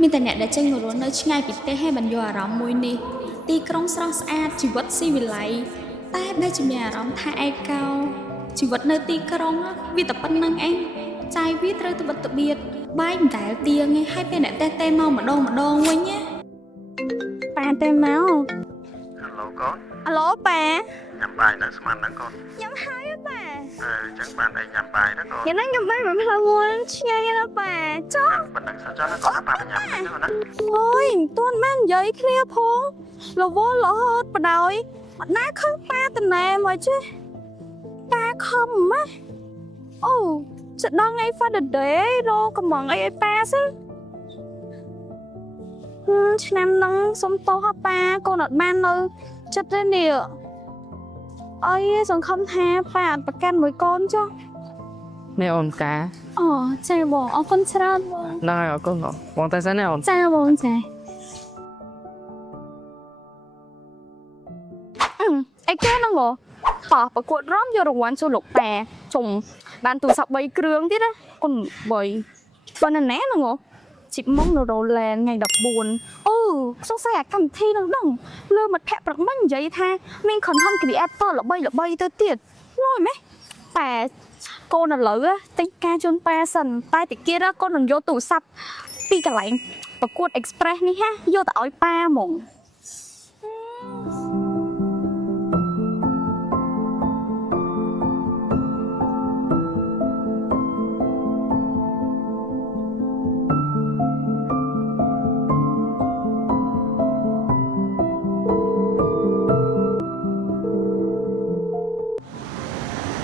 មានតែអ្នកដែលចេញមករស់នៅឆ្ងាយពីផ្ទះហើយបានយកអារម្មណ៍មួយនេះទីក្រុងស្រស់ស្អាតជីវិតស៊ីវិល័យតែបែរជាមានអារម្មណ៍ថាឯកោជីវិតនៅទីក្រុងវាតែប៉ុណ្្នឹងឯងចាយវាត្រូវទៅបិទត្បៀតបាយមិនដែលទៀងឯងហើយពេលអ្នកទេមកម្ដងវិញណាប៉ាទេមក Hello con. អាឡូប៉ា Nhắm bài đã sman đã con. ញ៉ាំហើយប៉ា Chẳng bạn ấy nhắm bài đó con. យ៉ាងណាញ៉ាំបាយមិនផ្លូវមួយឆ្ងាញ់ណាស់ប៉ាចុះ Bạn đang sao cho nó con nó bà nhắm cái nữa đó. អូយមិនទាន់បាននិយាយគ្នាផងរវល់រហូតបដ ாய் អត់ណាខឹងប៉ាតណែមកចេះប៉ាខំម៉េះអូจะដល់ថ្ងៃ Father Day រកកំងអីឲ្យប៉ាសិឆ្នាំហ្នឹងសុំទោសប៉ាកូនអត់បាននៅចិត្តទេនេះអីសង្ឃឹមថាប៉ាអត់ប្រកាន់មួយកូនចុះ Nè ổn cá អូចាបងអរគុណច្រើនបង Đang ở con ngõ Vòng tay sáng nè ổn ចាបងចាអីគេហ្នឹងហ៎ប៉ះប្រកួតរំយករង្វាន់ចូលលោកប៉ាជុំបានទូរស័ព្ទ3គ្រឿងទៀតណាគុណ3ប៉ុណ្ណាហ្នឹងហ៎ជីបមកនៅរ៉ូឡែនថ្ងៃ14អូសង្ស័យអាកម្មវិធីនឹងដឹងលើមិត្តភ័ក្ដិព្រឹកមិញនិយាយថាមាន content creator ល្បីទៅទៀតលយម៉េះតែកូនឥឡូវទិញការជូនប៉ាសិនតែតិចទៀតកូននឹងយកទូរស័ព្ទពីកន្លែងប្រកួត Express នេះហាយកទៅឲ្យប៉ាហ្មង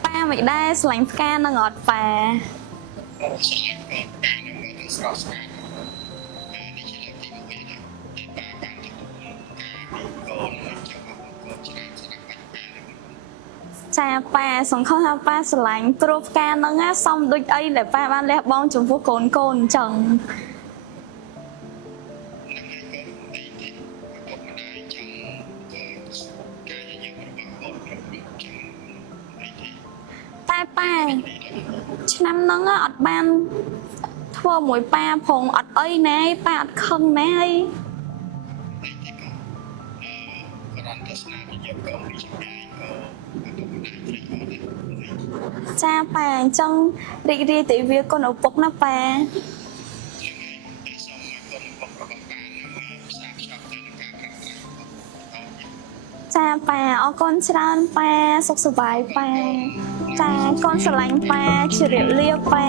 ប៉ាមិនដែរស្រឡាញ់ផ្កានឹងអត់ប៉ាចាប៉ាសង្ឃឹមថាប៉ាស្រឡាញ់ព្រោះផ្កានឹងសំដូចអីដែលប៉ាបានលះបង់ចំពោះកូនអញ្ចឹងតែប៉ាឆ្នាំហ្នឹងអត់បានធ្វើមួយប៉ាផងអត់អីណាប៉ាអត់ខឹងណាអីចាប៉ាអញ្ចឹងរីករាយតែវាកូនឪពុកណាប៉ាចាប៉ាអរគុណច្រើនប៉ាសុខសប្បាយប៉ាចាកូនស្រឡាញ់ប៉ាជម្រាបលាប៉ា